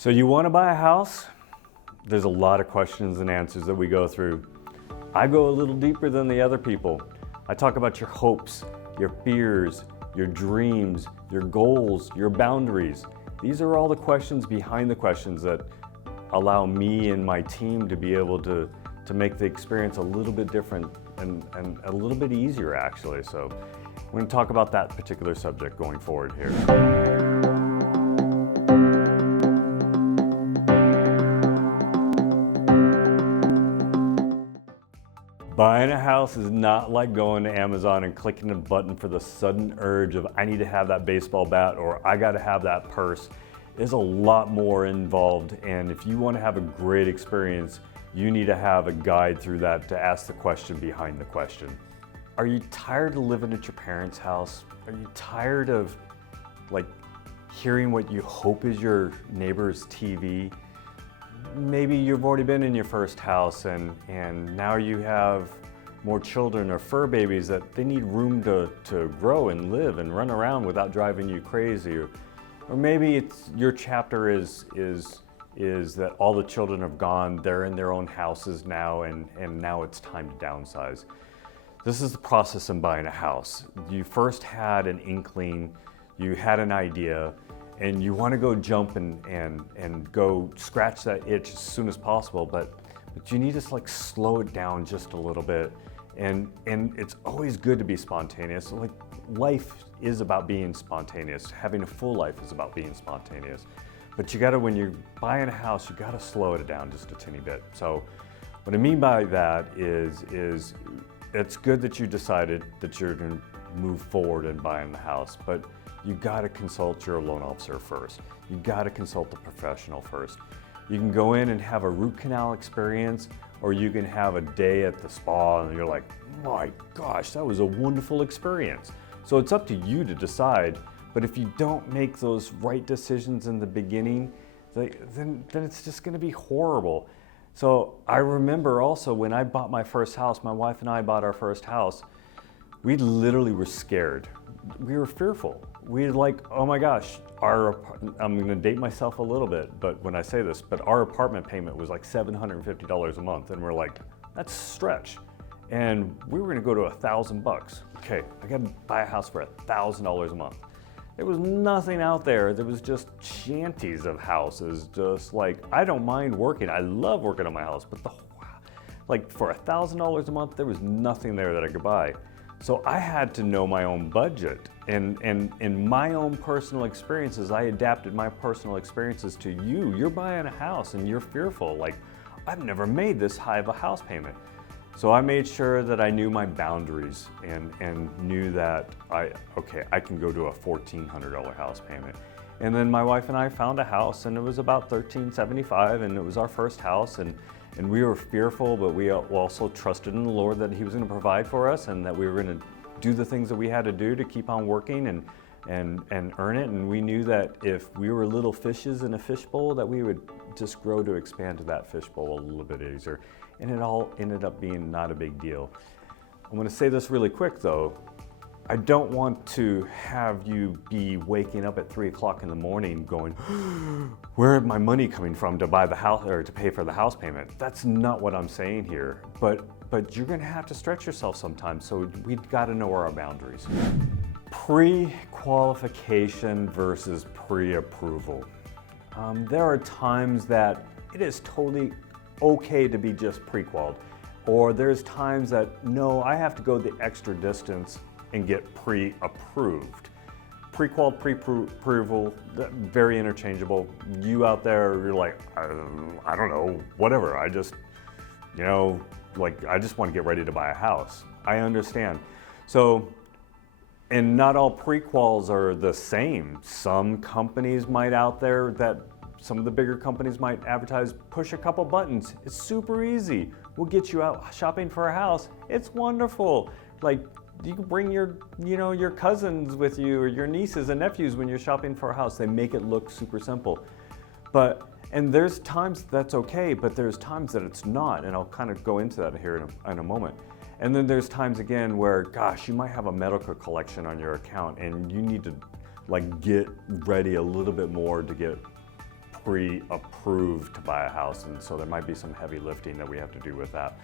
So you want to buy a house? There's a lot of questions and answers that we go through. I go a little deeper than the other people. I talk about your hopes, your fears, your dreams, your goals, your boundaries. These are all the questions behind the questions that allow me and my team to be able to make the experience a little bit different and a little bit easier, actually. So we're going to talk about that particular subject going forward here. Buying a house is not like going to Amazon and clicking a button for the sudden urge of I need to have that baseball bat or I got to have that purse. There's a lot more involved, and if you want to have a great experience, you need to have a guide through that to ask the question behind the question. Are you tired of living at your parents' house? Are you tired of hearing what you hope is your neighbor's TV? Maybe you've already been in your first house and now you have more children or fur babies that they need room to grow and live and run around without driving you crazy. Or maybe it's your chapter is that all the children have gone, they're in their own houses now and now it's time to downsize. This is the process in buying a house. You first had an inkling, you had an idea, and you want to go jump and go scratch that itch as soon as possible, but you need to slow it down just a little bit. And it's always good to be spontaneous. Life is about being spontaneous. Having a full life is about being spontaneous. But you gotta, when you're buying a house, you gotta slow it down just a teeny bit. So what I mean by that is it's good that you decided that you're gonna move forward in buying the house, but you gotta consult your loan officer first. You gotta consult the professional first. You can go in and have a root canal experience, or you can have a day at the spa and you're like, my gosh, that was a wonderful experience. So it's up to you to decide, but if you don't make those right decisions in the beginning, then it's just gonna be horrible. So I remember also when I bought my first house, my wife and I bought our first house, we literally were scared. We were fearful. We were like, oh my gosh, I'm gonna date myself a little bit, but when I say this, but our apartment payment was like $750 a month, and we're like, that's a stretch. And we were gonna go to $1,000. Okay, I gotta buy a house for $1,000 a month. There was nothing out there. There was just shanties of houses, just I don't mind working. I love working on my house, but for $1,000 a month, there was nothing there that I could buy. So I had to know my own budget, and in my own personal experiences, I adapted my personal experiences to you. You're buying a house and you're fearful, I've never made this high of a house payment. So I made sure that I knew my boundaries and knew that I can go to a $1,400 house payment. And then my wife and I found a house, and it was about $1,375, and it was our first house, and we were fearful, but we also trusted in the Lord that He was going to provide for us, and that we were going to do the things that we had to do to keep on working and earn it. And we knew that if we were little fishes in a fishbowl, that we would just grow to expand to that fishbowl a little bit easier. And it all ended up being not a big deal. I'm going to say this really quick though. I don't want to have you be waking up at 3 o'clock in the morning going, where is my money coming from to buy the house or to pay for the house payment? That's not what I'm saying here. But you're gonna have to stretch yourself sometimes, so we've got to know our boundaries. Pre-qualification versus pre-approval. There are times that it is totally okay to be just pre-qualified, or there's times that, no, I have to go the extra distance and get pre-approved. Pre-qual, pre-approval, very interchangeable. You out there, you're like, I don't know, whatever. I just want to get ready to buy a house. I understand. So, and not all pre-quals are the same. Some companies might out there some of the bigger companies might advertise, push a couple buttons. It's super easy. We'll get you out shopping for a house. It's wonderful. You can bring your cousins with you or your nieces and nephews when you're shopping for a house. They make it look super simple. And there's times that's okay, but there's times that it's not, and I'll kind of go into that here in a moment. And then there's times again where, gosh, you might have a medical collection on your account and you need to get ready a little bit more to get pre-approved to buy a house, and so there might be some heavy lifting that we have to do with that.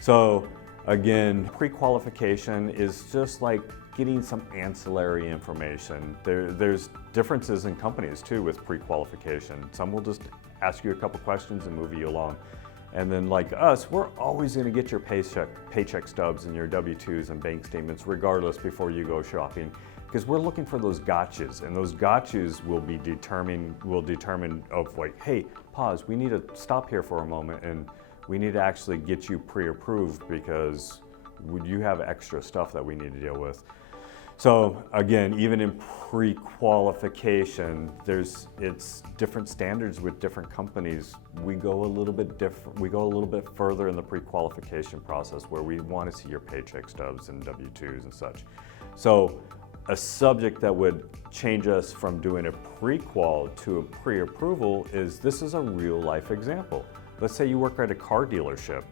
So again, pre-qualification is just like getting some ancillary information. There's differences in companies too with pre-qualification. Some will just ask you a couple questions and move you along. And then like us, we're always gonna get your paycheck stubs and your W-2s and bank statements regardless before you go shopping, because we're looking for those gotchas, and those gotchas will determine of like, hey, pause, we need to stop here for a moment and we need to actually get you pre-approved because you have extra stuff that we need to deal with. So again, even in pre-qualification, it's different standards with different companies. We go a little bit further in the pre-qualification process where we want to see your paycheck stubs and W-2s and such. So a subject that would change us from doing a pre-qual to a pre-approval is, this is a real life example. Let's say you work at a car dealership,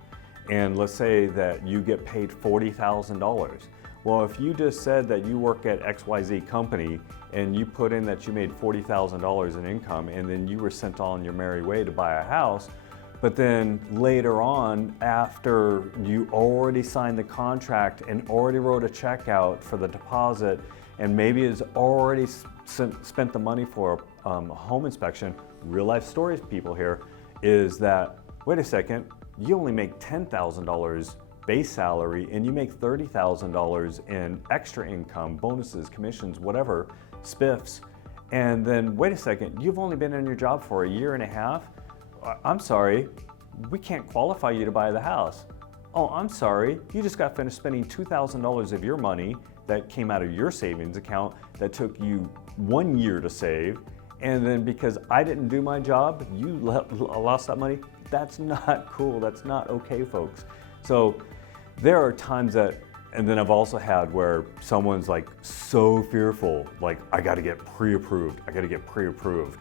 and let's say that you get paid $40,000. Well, if you just said that you work at XYZ company and you put in that you made $40,000 in income, and then you were sent on your merry way to buy a house, but then later on, after you already signed the contract and already wrote a check out for the deposit, and maybe has already spent the money for a home inspection, real life stories, people here, is that, wait a second, you only make $10,000 base salary and you make $30,000 in extra income, bonuses, commissions, whatever, spiffs, and then wait a second, you've only been in your job for a year and a half? I'm sorry, we can't qualify you to buy the house. Oh, I'm sorry, you just got finished spending $2,000 of your money that came out of your savings account that took you 1 year to save, and then because I didn't do my job, you lost that money. That's not cool, that's not okay, folks. So there are times that, and then I've also had where someone's like so fearful, like, I gotta get pre-approved, I gotta get pre-approved.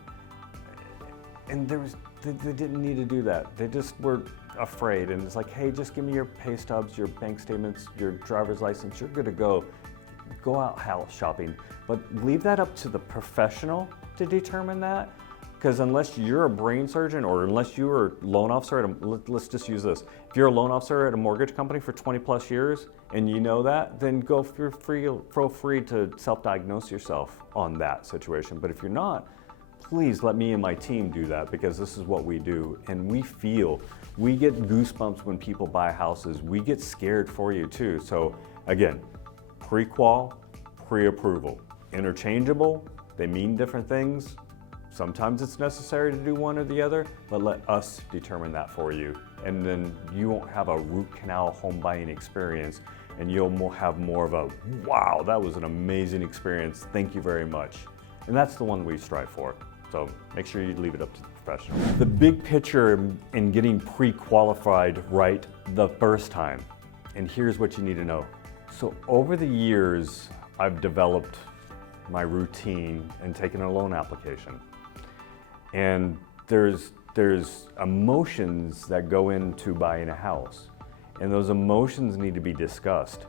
And they didn't need to do that. They just were afraid, and it's like, hey, just give me your pay stubs, your bank statements, your driver's license, you're good to go. Go out house shopping, but leave that up to the professional to determine that, because unless you're a brain surgeon or unless you were a loan officer let's just use this. If you're a loan officer at a mortgage company for 20 plus years and you know that, then feel free to self-diagnose yourself on that situation. But if you're not, please let me and my team do that, because this is what we do, and we get goosebumps when people buy houses. We get scared for you too. So again, pre-qual, pre-approval, interchangeable, they mean different things. Sometimes it's necessary to do one or the other, but let us determine that for you. And then you won't have a root canal home buying experience, and you'll have more of a, wow, that was an amazing experience, thank you very much. And that's the one we strive for. So make sure you leave it up to the professional. The big picture in getting pre-qualified right the first time, and here's what you need to know. So over the years, I've developed my routine and taken a loan application. And there's emotions that go into buying a house, and those emotions need to be discussed.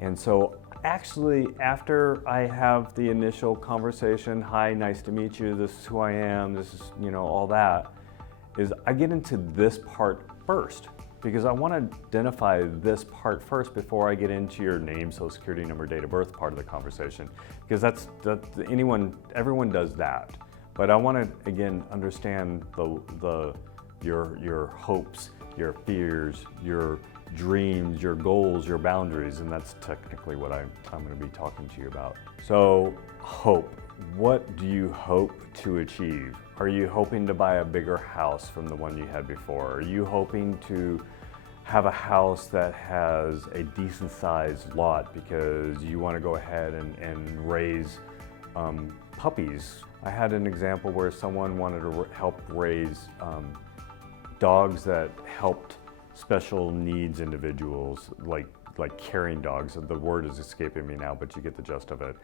And so actually, after I have the initial conversation, hi, nice to meet you, this is who I am, this is, all that, is I get into this part first, because I want to identify this part first before I get into your name, social security number, date of birth part of the conversation, because everyone does that. But I want to, again, understand your hopes, your fears, your dreams, your goals, your boundaries, and that's technically what I'm going to be talking to you about. So, hope. What do you hope to achieve? Are you hoping to buy a bigger house from the one you had before? Are you hoping to have a house that has a decent sized lot because you want to go ahead and raise puppies? I had an example where someone wanted to help raise dogs that helped special needs individuals, like caring dogs. The word is escaping me now, but you get the gist of it.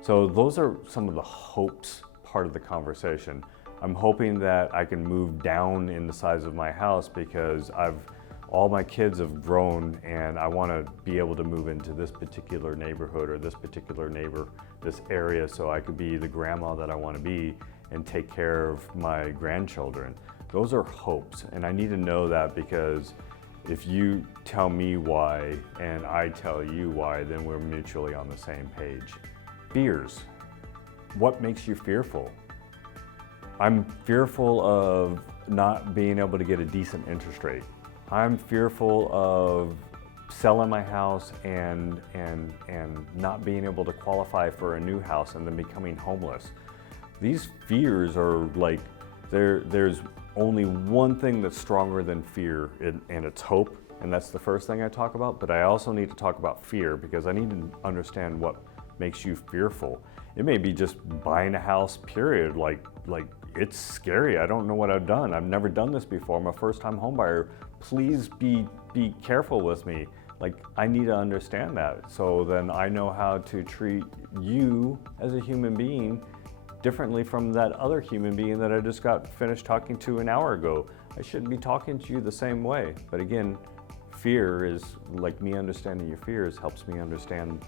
So those are some of the hopes part of the conversation. I'm hoping that I can move down in the size of my house because all my kids have grown, and I want to be able to move into this particular neighborhood or this area, so I could be the grandma that I want to be and take care of my grandchildren. Those are hopes, and I need to know that, because if you tell me why and I tell you why, then we're mutually on the same page. Fears. What makes you fearful? I'm fearful of not being able to get a decent interest rate. I'm fearful of selling my house and not being able to qualify for a new house and then becoming homeless. These fears are like, there's only one thing that's stronger than fear, and it's hope, and that's the first thing I talk about. But I also need to talk about fear, because I need to understand what makes you fearful. It may be just buying a house, period. Like it's scary. I don't know what I've done. I've never done this before. I'm a first-time home buyer. Please be careful with me. Like, I need to understand that, so then I know how to treat you as a human being differently from that other human being that I just got finished talking to an hour ago. I shouldn't be talking to you the same way. But again, fear is, like, me understanding your fears helps me understand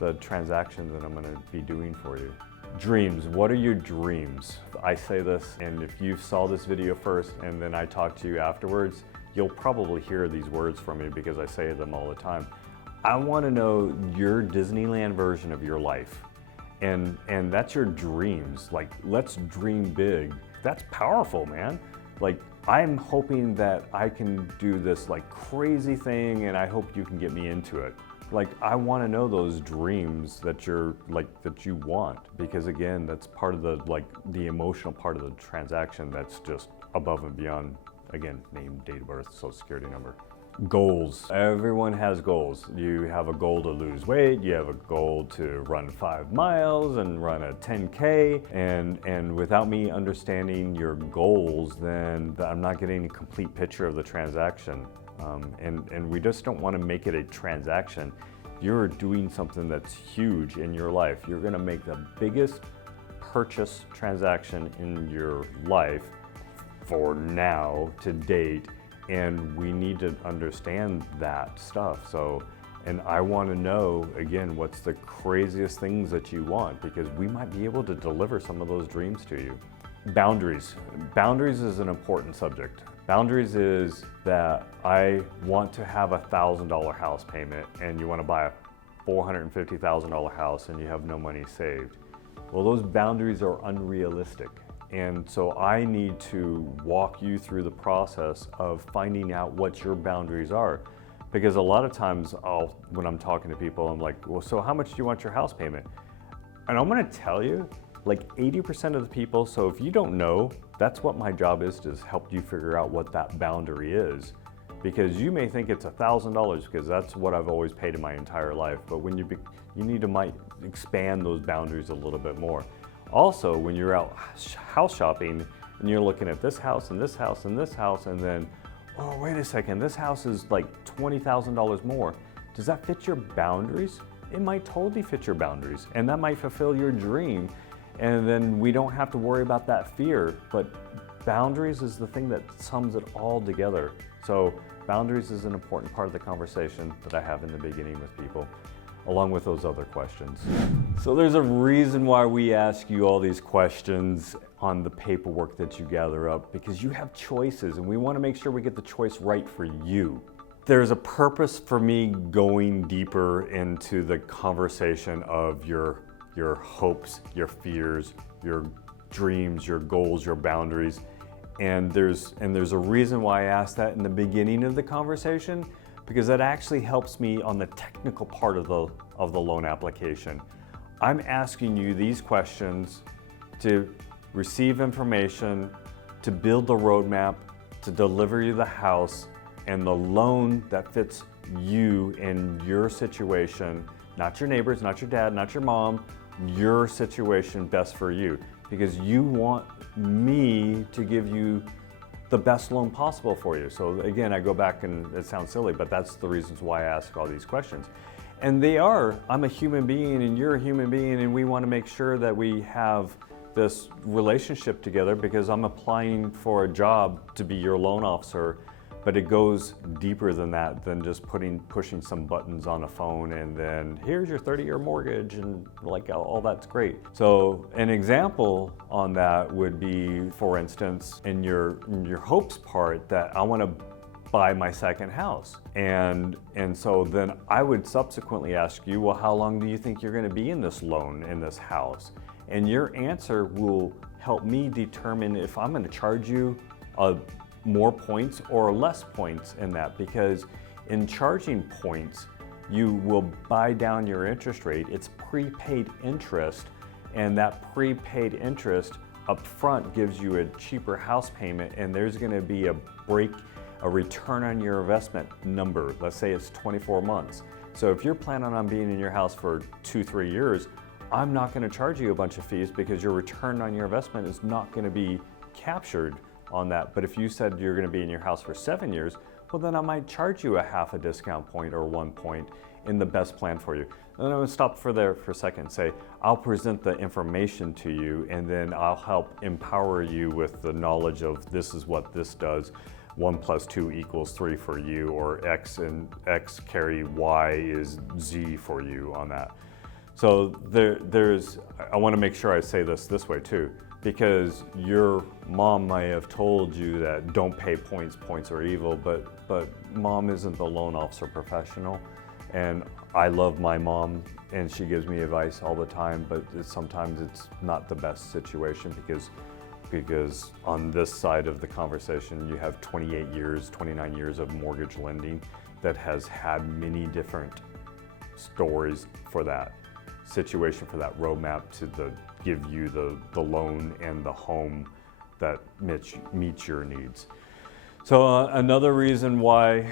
the transaction that I'm gonna be doing for you. Dreams, what are your dreams? I say this, and if you saw this video first and then I talk to you afterwards, you'll probably hear these words from me, because I say them all the time. I wanna know your Disneyland version of your life. And that's your dreams. Like, let's dream big. That's powerful, man. Like, I'm hoping that I can do this like crazy thing, and I hope you can get me into it. Like, I want to know those dreams that you're that you want, because again, that's part of the emotional part of the transaction that's just above and beyond, again, name, date of birth, social security number. Goals. Everyone has goals. You have a goal to lose weight, you have a goal to run 5 miles and run a 10K, and without me understanding your goals, then I'm not getting a complete picture of the transaction. And we just don't want to make it a transaction. You're doing something that's huge in your life. You're going to make the biggest purchase transaction in your life for now, to date, and we need to understand that stuff. So, and I want to know, again, what's the craziest things that you want, because we might be able to deliver some of those dreams to you. Boundaries. Boundaries is an important subject. Boundaries is that I want to have a $1,000 house payment, and you want to buy a $450,000 house and you have no money saved. Well, those boundaries are unrealistic. And so I need to walk you through the process of finding out what your boundaries are. Because a lot of times when I'm talking to people, I'm like, well, so how much do you want your house payment? And I'm gonna tell you, like 80% of the people, so if you don't know, that's what my job is, to help you figure out what that boundary is. Because you may think it's $1,000 because that's what I've always paid in my entire life. But when you need to might expand those boundaries a little bit more. Also, when you're out house shopping and you're looking at this house and this house and this house, and then, oh, wait a second, this house is like $20,000 more. Does that fit your boundaries? It might totally fit your boundaries, and that might fulfill your dream. And then we don't have to worry about that fear. But boundaries is the thing that sums it all together. So boundaries is an important part of the conversation that I have in the beginning with people, along with those other questions. So there's a reason why we ask you all these questions on the paperwork that you gather up, because you have choices and we want to make sure we get the choice right for you. There's a purpose for me going deeper into the conversation of your hopes, your fears, your dreams, your goals, your boundaries. And there's a reason why I asked that in the beginning of the conversation, because that actually helps me on the technical part of the loan application. I'm asking you these questions to receive information, to build the roadmap, to deliver you the house and the loan that fits you in your situation, not your neighbors, not your dad, not your mom, your situation best for you. Because you want me to give you the best loan possible for you. So again, I go back, and it sounds silly, but that's the reasons why I ask all these questions. And I'm a human being and you're a human being, and we want to make sure that we have this relationship together, because I'm applying for a job to be your loan officer. but it goes deeper than that, than just pushing some buttons on a phone and then here's your 30-year mortgage and like all that's great. So an example on that would be, for instance, in your hopes part, that I want to buy my second house. And so then I would subsequently ask you, well, how long do you think you're going to be in this loan, in this house? And your answer will help me determine if I'm going to charge you more points or less points in that, because in charging points, you will buy down your interest rate. It's prepaid interest, and that prepaid interest up front gives you a cheaper house payment, and there's going to be a return on your investment number. Let's say it's 24 months. So if you're planning on being in your house for 2-3 years, I'm not going to charge you a bunch of fees because your return on your investment is not going to be captured on that. But if you said you're going to be in your house for 7 years, well, then I might charge you a half a discount point or 1 point in the best plan for you. And then I'm going to stop for a second and say, I'll present the information to you, and then I'll help empower you with the knowledge of this is what this does. 1 + 2 = 3 for you, or X and X carry Y is Z for you on that. So I want to make sure I say this way too, because your mom might have told you that don't pay points, points are evil, but mom isn't the loan officer professional. And I love my mom, and she gives me advice all the time, but sometimes it's not the best situation because on this side of the conversation, you have 28 years, 29 years of mortgage lending that has had many different stories for that situation, for that roadmap to give you the loan and the home that meets your needs. So another reason why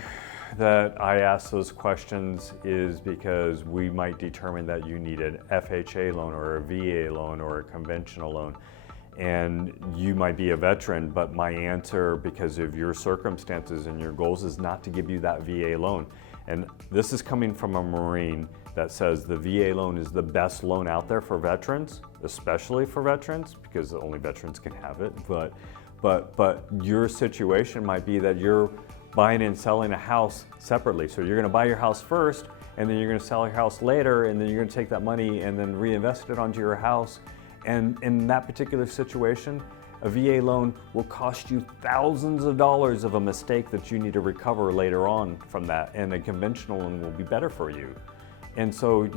that I ask those questions is because we might determine that you need an FHA loan or a VA loan or a conventional loan. And you might be a veteran, but my answer, because of your circumstances and your goals, is not to give you that VA loan. And this is coming from a Marine that says the VA loan is the best loan out there for veterans, especially for veterans, because only veterans can have it. But your situation might be that you're buying and selling a house separately. So you're going to buy your house first, and then you're going to sell your house later, and then you're going to take that money and then reinvest it onto your house. And in that particular situation, a VA loan will cost you thousands of dollars of a mistake that you need to recover later on from that, and a conventional loan will be better for you. And so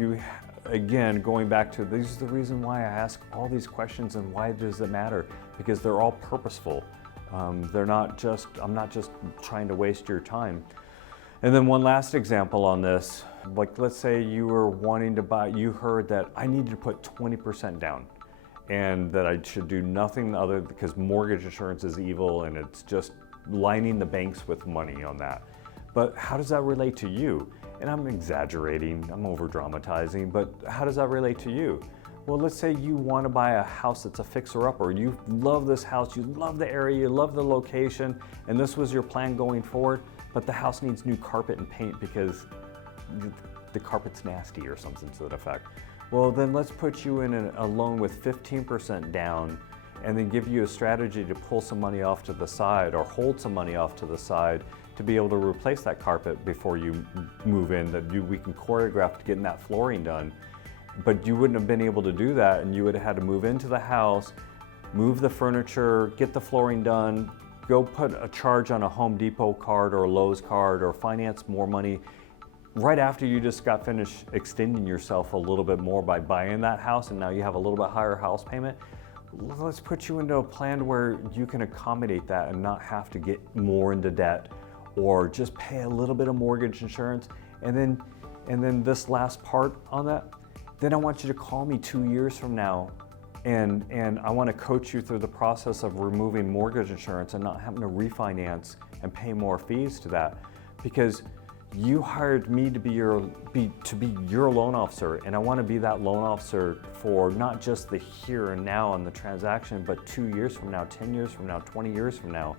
again, going back to, this is the reason why I ask all these questions and why does it matter? Because they're all purposeful. I'm not just trying to waste your time. And then one last example on this, like let's say you were wanting to buy, you heard that I needed to put 20% down and that I should do nothing other, because mortgage insurance is evil and it's just lining the banks with money on that. But how does that relate to you? And I'm exaggerating, I'm over dramatizing, but how does that relate to you? Well, let's say you want to buy a house that's a fixer-upper. You love this house, you love the area, you love the location, and this was your plan going forward, but the house needs new carpet and paint because the carpet's nasty or something to that effect. Well, then let's put you in a loan with 15% down, and then give you a strategy to pull some money off to the side or hold some money off to the side to be able to replace that carpet before you move in, we can choreograph to getting that flooring done. But you wouldn't have been able to do that, and you would have had to move into the house, move the furniture, get the flooring done, go put a charge on a Home Depot card or a Lowe's card or finance more money right after you just got finished extending yourself a little bit more by buying that house, and now you have a little bit higher house payment. Let's put you into a plan where you can accommodate that and not have to get more into debt or just pay a little bit of mortgage insurance. And then this last part on that, then I want you to call me 2 years from now, and I want to coach you through the process of removing mortgage insurance and not having to refinance and pay more fees to that, because you hired me to be your loan officer, and I want to be that loan officer for not just the here and now on the transaction, but 2 years from now, 10 years from now, 20 years from now.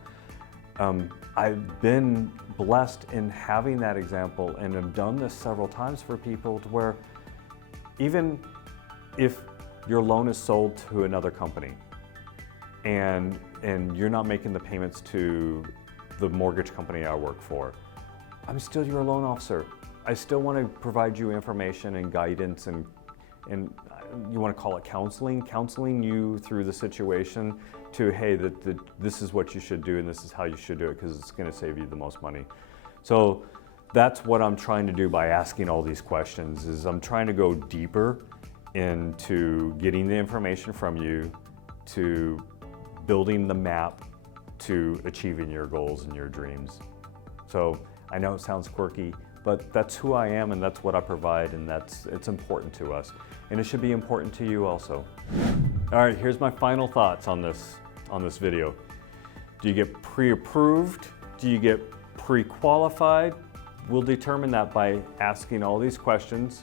I've been blessed in having that example, and have done this several times for people to where even if your loan is sold to another company and you're not making the payments to the mortgage company I work for. I'm still your loan officer. I still want to provide you information and guidance and you want to call it counseling you through the situation to, hey, this is what you should do and this is how you should do it because it's going to save you the most money. So that's what I'm trying to do by asking all these questions, is I'm trying to go deeper into getting the information from you, to building the map to achieving your goals and your dreams. So I know it sounds quirky, but that's who I am and that's what I provide, and it's important to us. And it should be important to you also. All right, here's my final thoughts on this video. Do you get pre-approved? Do you get pre-qualified? We'll determine that by asking all these questions.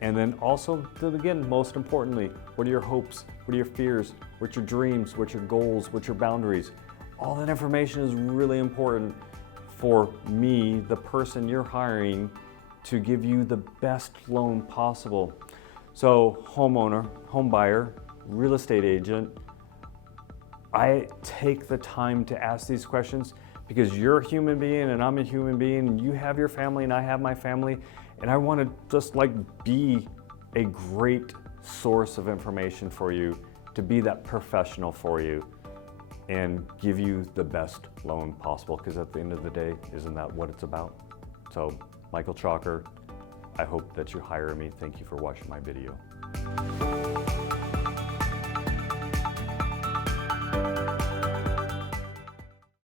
And then also, again, most importantly, what are your hopes? What are your fears? What's your dreams? What's your goals? What's your boundaries? All that information is really important for me, the person you're hiring, to give you the best loan possible. So homeowner, home buyer, real estate agent, I take the time to ask these questions because you're a human being and I'm a human being, and you have your family and I have my family, and I want to just be a great source of information for you, to be that professional for you and give you the best loan possible, because at the end of the day, isn't that what it's about? So, Michael Chalker, I hope that you hire me. Thank you for watching my video.